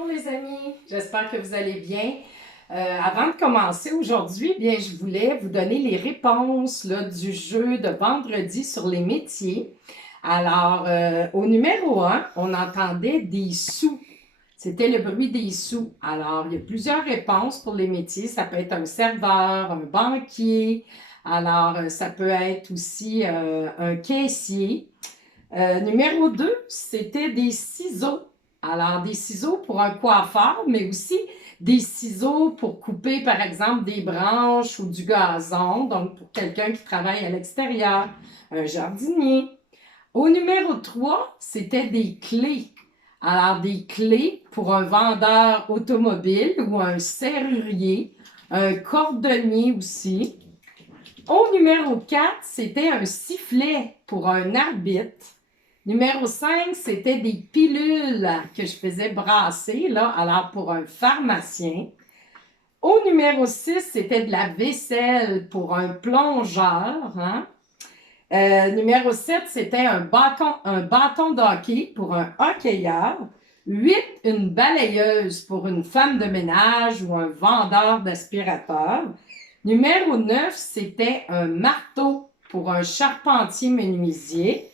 Bonjour les amis, j'espère que vous allez bien. Avant de commencer aujourd'hui, bien, je voulais vous donner les réponses là, du jeu de vendredi sur les métiers. Alors, au numéro 1, on entendait des sous. C'était le bruit des sous. Alors, il y a plusieurs réponses pour les métiers. Ça peut être un serveur, un banquier. Alors, ça peut être aussi un caissier. Numéro 2, c'était des ciseaux. Alors, des ciseaux pour un coiffeur, mais aussi des ciseaux pour couper, par exemple, des branches ou du gazon, donc pour quelqu'un qui travaille à l'extérieur, un jardinier. Au numéro 3, c'était des clés. Alors, des clés pour un vendeur automobile ou un serrurier, un cordonnier aussi. Au numéro 4, c'était un sifflet pour un arbitre. Numéro 5, c'était des pilules que je faisais brasser, là, alors pour un pharmacien. Au numéro 6, c'était de la vaisselle pour un plongeur. Hein? Numéro 7, c'était un bâton d'hockey pour un hockeyeur. 8, une balayeuse pour une femme de ménage ou un vendeur d'aspirateur. Numéro 9, c'était un marteau pour un charpentier menuisier.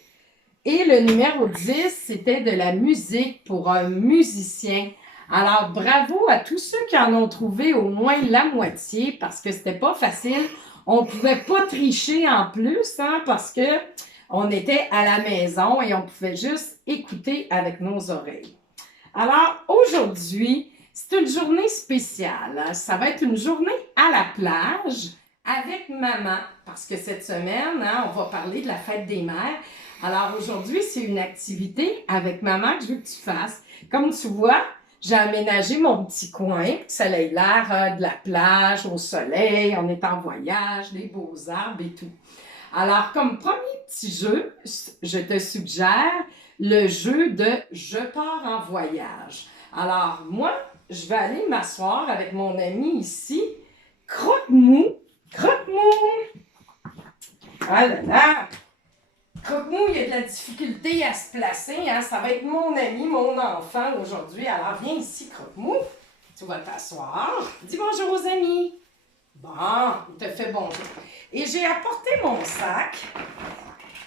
Et le numéro 10, c'était de la musique pour un musicien. Alors, bravo à tous ceux qui en ont trouvé au moins la moitié parce que c'était pas facile. On ne pouvait pas tricher en plus, hein, parce que on était à la maison et on pouvait juste écouter avec nos oreilles. Alors, aujourd'hui, c'est une journée spéciale. Ça va être une journée à la plage avec maman parce que cette semaine, hein, on va parler de la fête des mères. Alors aujourd'hui, c'est une activité avec maman que je veux que tu fasses. Comme tu vois, j'ai aménagé mon petit coin, que ça ait l'air de la plage, au soleil, on est en voyage, les beaux arbres et tout. Alors, comme premier petit jeu, je te suggère le jeu de Je pars en voyage. Alors, moi, je vais aller m'asseoir avec mon ami ici, Croque-Mou. Croque-Mou! Ah là là! Croque-Mou, il y a de la difficulté à se placer. Hein? Ça va être mon ami, mon enfant aujourd'hui. Alors, viens ici, Croque-Mou. Tu vas t'asseoir. Dis bonjour aux amis. Bon, il te fait bonjour. Et j'ai apporté mon sac.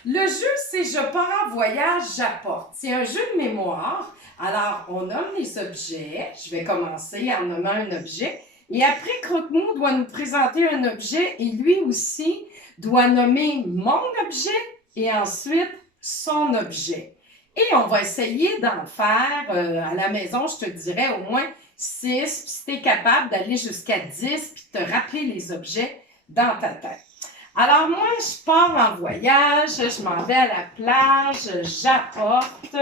Le jeu, c'est Je pars en voyage, j'apporte. C'est un jeu de mémoire. Alors, on nomme les objets. Je vais commencer en nommant un objet. Et après, Croque-Mou doit nous présenter un objet et lui aussi doit nommer mon objet et ensuite son objet. Et on va essayer d'en faire à la maison, je te dirais au moins 6, puis si tu es capable d'aller jusqu'à 10, puis de te rappeler les objets dans ta tête. Alors moi, je pars en voyage, je m'en vais à la plage, j'apporte.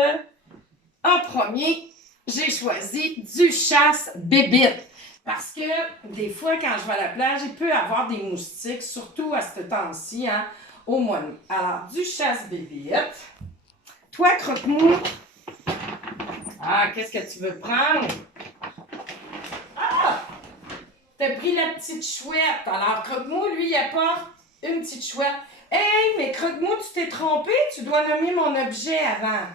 En premier, j'ai choisi du chasse-bébite. Parce que des fois, quand je vais à la plage, il peut y avoir des moustiques, surtout à ce temps-ci, hein, au mois de mai. Alors, du chasse-bébite. Toi, Croque-Mou, qu'est-ce que tu veux prendre? T'as pris la petite chouette. Alors, Croque-Mou, lui, il apporte une petite chouette. Hey, mais Croque-Mou, tu t'es trompé, tu dois nommer mon objet avant.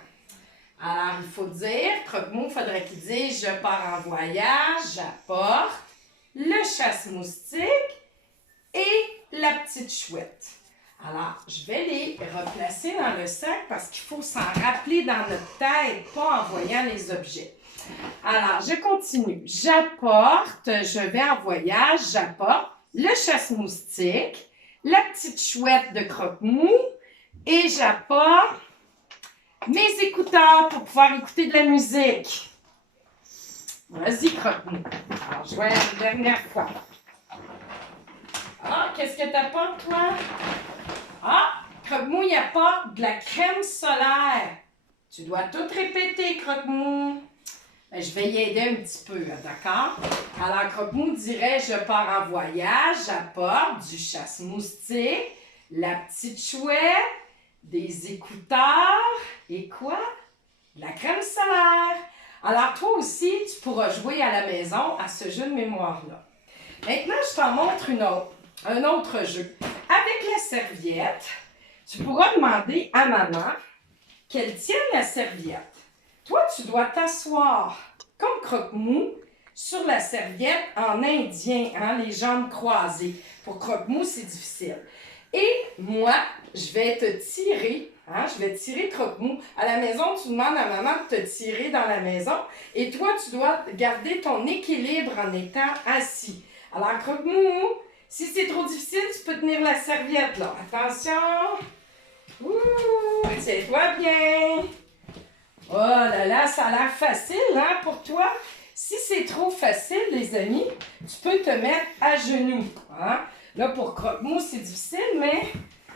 Alors, il faut dire, Croque-Mou, il faudrait qu'il dise « Je pars en voyage, j'apporte le chasse-moustique et la petite chouette. » Alors, je vais les replacer dans le sac parce qu'il faut s'en rappeler dans notre tête, pas en voyant les objets. Alors, je continue. J'apporte, je vais en voyage, j'apporte le chasse-moustique, la petite chouette de Croque-Mou et j'apporte mes écouteurs pour pouvoir écouter de la musique. Vas-y, Croque-Mou. Alors, je vais la dernière fois. Qu'est-ce que t'apportes, toi? Croque-Mou, il apporte de la crème solaire. Tu dois tout répéter, Croque-Mou. Ben, je vais y aider un petit peu, d'accord? Alors, Croque-Mou dirait, je pars en voyage, j'apporte du chasse-moustique, la petite chouette, des écouteurs et quoi? De la crème solaire. Alors, toi aussi, tu pourras jouer à la maison à ce jeu de mémoire-là. Maintenant, je t'en montre un autre jeu. Avec la serviette, tu pourras demander à maman qu'elle tienne la serviette. Toi, tu dois t'asseoir comme croque-mou sur la serviette en indien, hein, les jambes croisées. Pour croque-mou, c'est difficile. Et moi, je vais te tirer, hein, je vais tirer croque-mou. À la maison, tu demandes à maman de te tirer dans la maison et toi, tu dois garder ton équilibre en étant assis. Alors, croque-mou, si c'est trop difficile, tu peux tenir la serviette là. Attention! Ouh, tiens-toi bien! Oh là là, ça a l'air facile, hein, pour toi? Si c'est trop facile, les amis, tu peux te mettre à genoux, hein? Là, pour croque-mou, c'est difficile, mais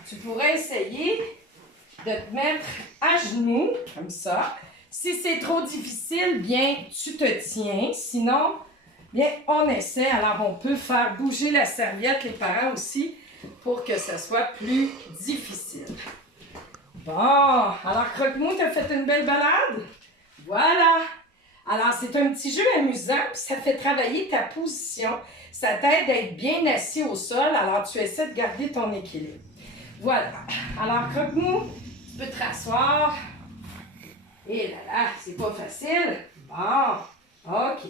tu pourrais essayer de te mettre à genoux, comme ça. Si c'est trop difficile, bien, tu te tiens. Sinon, bien, on essaie. Alors, on peut faire bouger la serviette, les parents aussi, pour que ce soit plus difficile. Bon, alors croque-mou, t'as fait une belle balade? Voilà! Alors, c'est un petit jeu amusant, puis ça fait travailler ta position. Ça t'aide à être bien assis au sol, alors tu essaies de garder ton équilibre. Voilà. Alors, croque-mou, tu peux te rasseoir. Et là là, c'est pas facile. Bon, OK.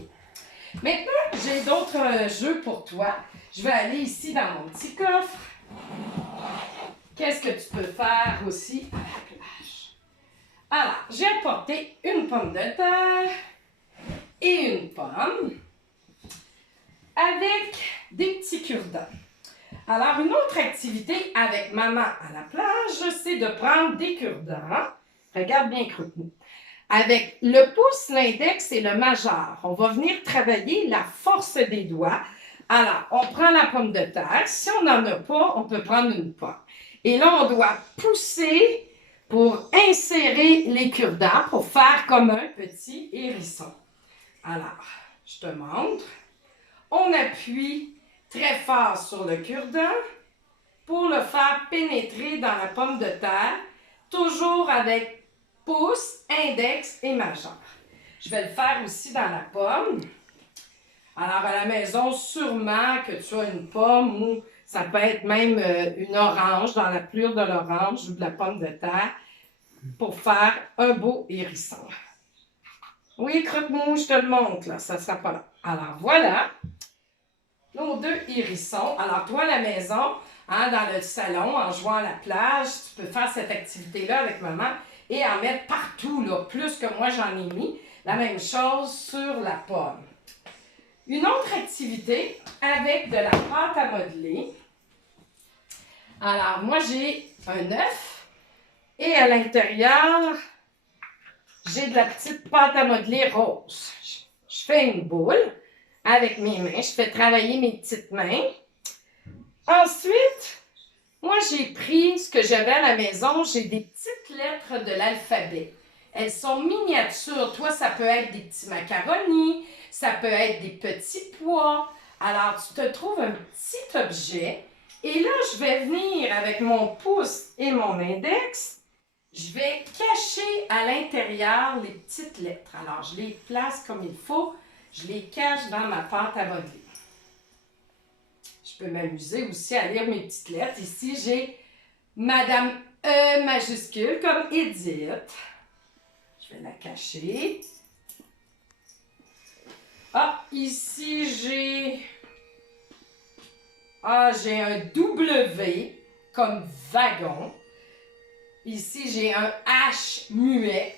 Maintenant, j'ai d'autres jeux pour toi. Je vais aller ici dans mon petit coffre. Qu'est-ce que tu peux faire aussi à la plage? Alors, j'ai apporté une pomme de terre et une pomme avec des petits cure-dents. Alors, une autre activité avec maman à la plage, c'est de prendre des cure-dents. Regarde bien, croque-mou. Avec le pouce, l'index et le majeur, on va venir travailler la force des doigts. Alors, on prend la pomme de terre. Si on n'en a pas, on peut prendre une pomme. Et là, on doit pousser pour insérer les cure-dents pour faire comme un petit hérisson. Alors, je te montre. On appuie très fort sur le cure-dent pour le faire pénétrer dans la pomme de terre, toujours avec pouce, index et majeur. Je vais le faire aussi dans la pomme. Alors, à la maison, sûrement que tu as une pomme ou ça peut être même une orange, dans la pelure de l'orange ou de la pomme de terre, pour faire un beau hérisson. Oui, croque-mou, je te le montre, là, ça ne sera pas là. Alors, voilà, nos deux hérissons. Alors, toi, à la maison, hein, dans le salon, en jouant à la plage, tu peux faire cette activité-là avec maman et en mettre partout, là, plus que moi, j'en ai mis. La même chose sur la pomme. Une autre activité avec de la pâte à modeler. Alors, moi, j'ai un œuf et à l'intérieur, j'ai de la petite pâte à modeler rose. Je fais une boule avec mes mains. Je fais travailler mes petites mains. Ensuite, moi, j'ai pris ce que j'avais à la maison. J'ai des petites lettres de l'alphabet. Elles sont miniatures. Toi, ça peut être des petits macaronis, ça peut être des petits pois. Alors, tu te trouves un petit objet. Et là, je vais venir avec mon pouce et mon index. Je vais cacher à l'intérieur les petites lettres. Alors, je les place comme il faut. Je les cache dans ma pâte à modeler. Je peux m'amuser aussi à lire mes petites lettres. Ici, j'ai Madame E majuscule comme Edith. Je vais la cacher. Ah, ici, j'ai un W comme wagon. Ici, j'ai un H muet,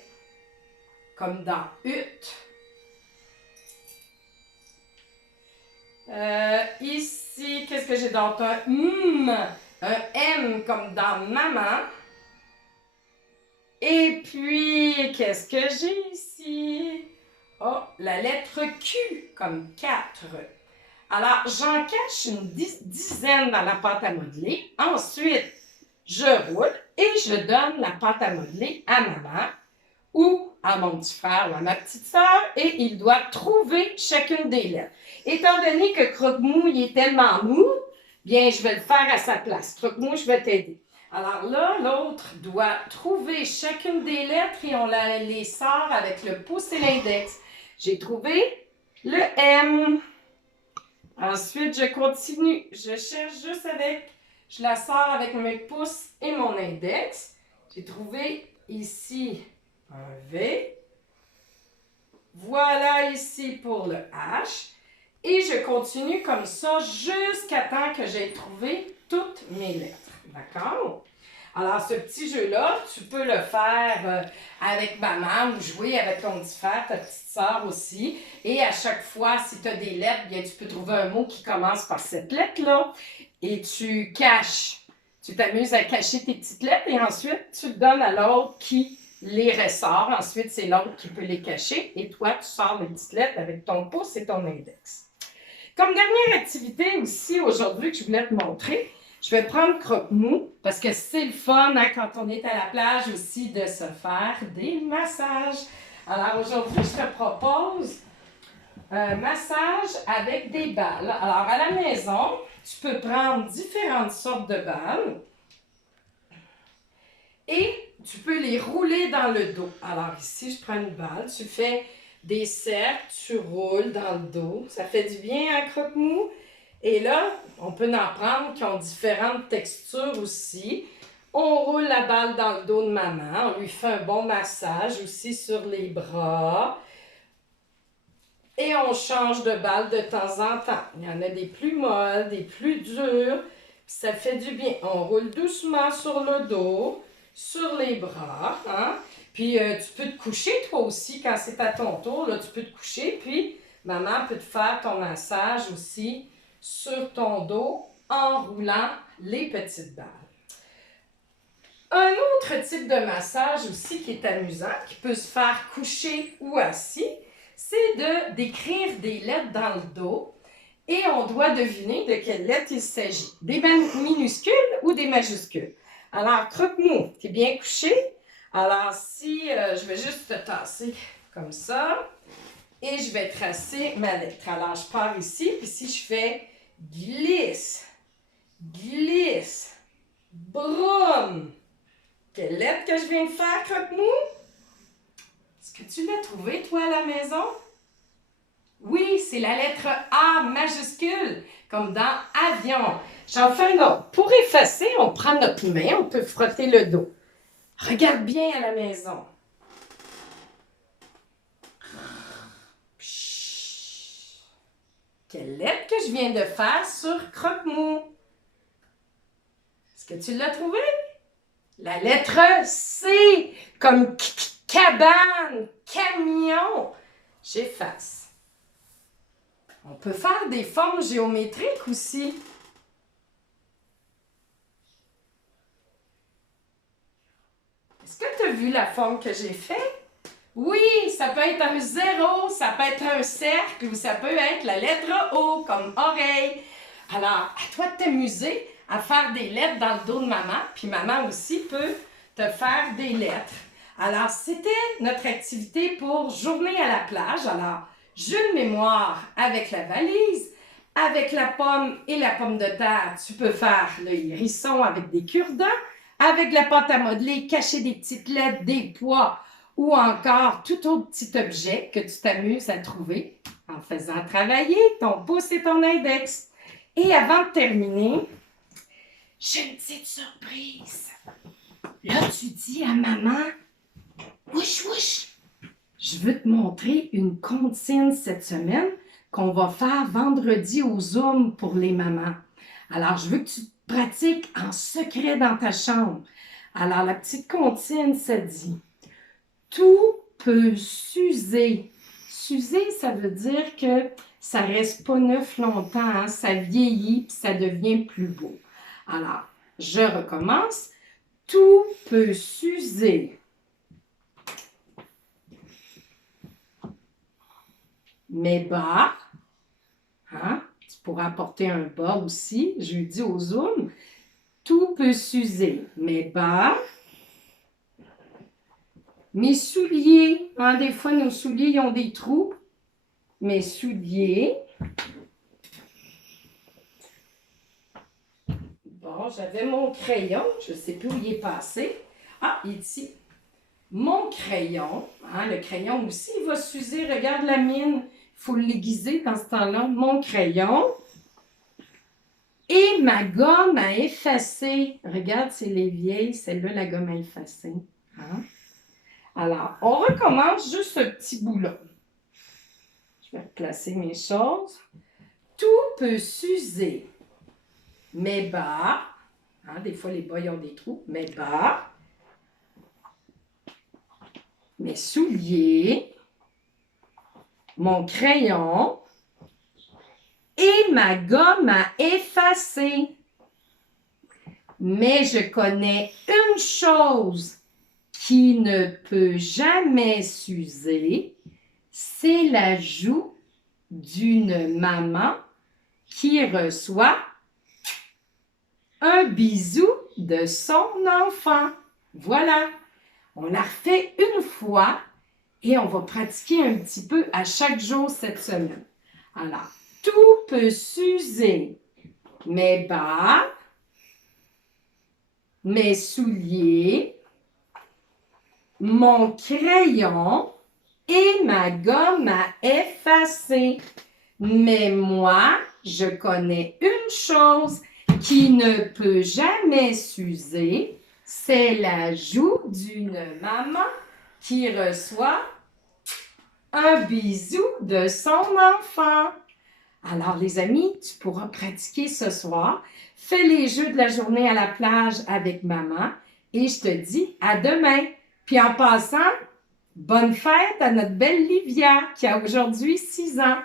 comme dans hutte. Ici, qu'est-ce que j'ai d'autre? Un M comme dans maman. Et puis, qu'est-ce que j'ai ici? Oh, la lettre Q comme 4. Alors, j'en cache une dizaine dans la pâte à modeler. Ensuite, je roule et je donne la pâte à modeler à maman ou à mon petit frère ou à ma petite sœur et il doit trouver chacune des lettres. Étant donné que Croque-Mou il est tellement mou, bien, je vais le faire à sa place. Croque-Mou, je vais t'aider. Alors là, l'autre doit trouver chacune des lettres et on les sort avec le pouce et l'index. J'ai trouvé le M. Ensuite, je continue. Je cherche juste avec... Je la sors avec mes pouces et mon index. J'ai trouvé ici un V. Voilà ici pour le H. Et je continue comme ça jusqu'à temps que j'ai trouvé toutes mes lettres. D'accord? Alors, ce petit jeu-là, tu peux le faire avec maman ou jouer avec ton petit frère, ta petite sœur aussi. Et à chaque fois, si tu as des lettres, bien, tu peux trouver un mot qui commence par cette lettre-là et tu caches. Tu t'amuses à cacher tes petites lettres et ensuite, tu le donnes à l'autre qui les ressort. Ensuite, c'est l'autre qui peut les cacher et toi, tu sors les petites lettres avec ton pouce et ton index. Comme dernière activité aussi aujourd'hui que je voulais te montrer, je vais prendre croque-mou parce que c'est le fun hein, quand on est à la plage aussi de se faire des massages. Alors aujourd'hui, je te propose un massage avec des balles. Alors à la maison, tu peux prendre différentes sortes de balles et tu peux les rouler dans le dos. Alors ici, je prends une balle, tu fais des cercles, tu roules dans le dos. Ça fait du bien à croque-mou. Et là, on peut en prendre qui ont différentes textures aussi. On roule la balle dans le dos de maman. On lui fait un bon massage aussi sur les bras. Et on change de balle de temps en temps. Il y en a des plus molles, des plus dures. Ça fait du bien. On roule doucement sur le dos, sur les bras. Hein? Puis tu peux te coucher toi aussi quand c'est à ton tour. Là, tu peux te coucher. Puis maman peut te faire ton massage aussi sur ton dos en roulant les petites balles. Un autre type de massage aussi qui est amusant, qui peut se faire coucher ou assis, c'est d'écrire des lettres dans le dos et on doit deviner de quelles lettres il s'agit. Des minuscules ou des majuscules. Alors, croque-mou, tu es bien couché. Alors, si je vais juste te tasser comme ça et je vais tracer ma lettre. Alors, je pars ici, puis si je fais glisse, glisse, broum. Quelle lettre que je viens de faire, croque-mou? Est-ce que tu l'as trouvé, toi, à la maison? Oui, c'est la lettre A majuscule, comme dans avion. J'en fais un autre. Pour effacer, on prend notre main, on peut frotter le dos. Regarde bien à la maison. Quelle lettre que je viens de faire sur croque-mou? Est-ce que tu l'as trouvé? La lettre C, comme cabane, camion. J'efface. On peut faire des formes géométriques aussi. Est-ce que tu as vu la forme que j'ai faite? Oui, ça peut être un zéro, ça peut être un cercle ou ça peut être la lettre O comme oreille. Alors, à toi de t'amuser à faire des lettres dans le dos de maman, puis maman aussi peut te faire des lettres. Alors, c'était notre activité pour journée à la plage. Alors, jeu de mémoire avec la valise, avec la pomme et la pomme de terre, tu peux faire le hérisson avec des cure-dents, avec la pâte à modeler, cacher des petites lettres, des pois, ou encore tout autre petit objet que tu t'amuses à trouver en faisant travailler ton pouce et ton index. Et avant de terminer, j'ai une petite surprise. Là, tu dis à maman, wouch, wouch, je veux te montrer une comptine cette semaine qu'on va faire vendredi au Zoom pour les mamans. Alors, je veux que tu pratiques en secret dans ta chambre. Alors, la petite comptine, ça dit... Tout peut s'user. S'user, ça veut dire que ça ne reste pas neuf longtemps, hein? Ça vieillit et ça devient plus beau. Alors, je recommence. Tout peut s'user. Mes bas, hein? Tu pourras apporter un bas aussi, je lui dis au Zoom. Tout peut s'user. Mes bas. Mes souliers, hein, des fois nos souliers ils ont des trous. Mes souliers. Bon, j'avais mon crayon, je ne sais plus où il est passé. Ah, il est ici. Mon crayon, hein, le crayon aussi, il va s'user. Regarde la mine, il faut l'aiguiser dans ce temps-là. Mon crayon. Et ma gomme à effacer. Regarde, c'est les vieilles, celle-là, la gomme à effacer. Hein? Alors, on recommence juste ce petit bout-là. Je vais replacer mes choses. Tout peut s'user. Mes bas, hein, des fois les bas ils ont des trous, mes bas, mes souliers, mon crayon et ma gomme à effacer. Mais je connais une chose qui ne peut jamais s'user, c'est la joue d'une maman qui reçoit un bisou de son enfant. Voilà, on la refait une fois et on va pratiquer un petit peu à chaque jour cette semaine. Alors, tout peut s'user. Mes bas, mes souliers, mon crayon et ma gomme à effacer. Mais moi, je connais une chose qui ne peut jamais s'user, c'est la joue d'une maman qui reçoit un bisou de son enfant. Alors, les amis, tu pourras pratiquer ce soir. Fais les jeux de la journée à la plage avec maman et je te dis à demain. Puis en passant, bonne fête à notre belle Livia qui a aujourd'hui 6 ans.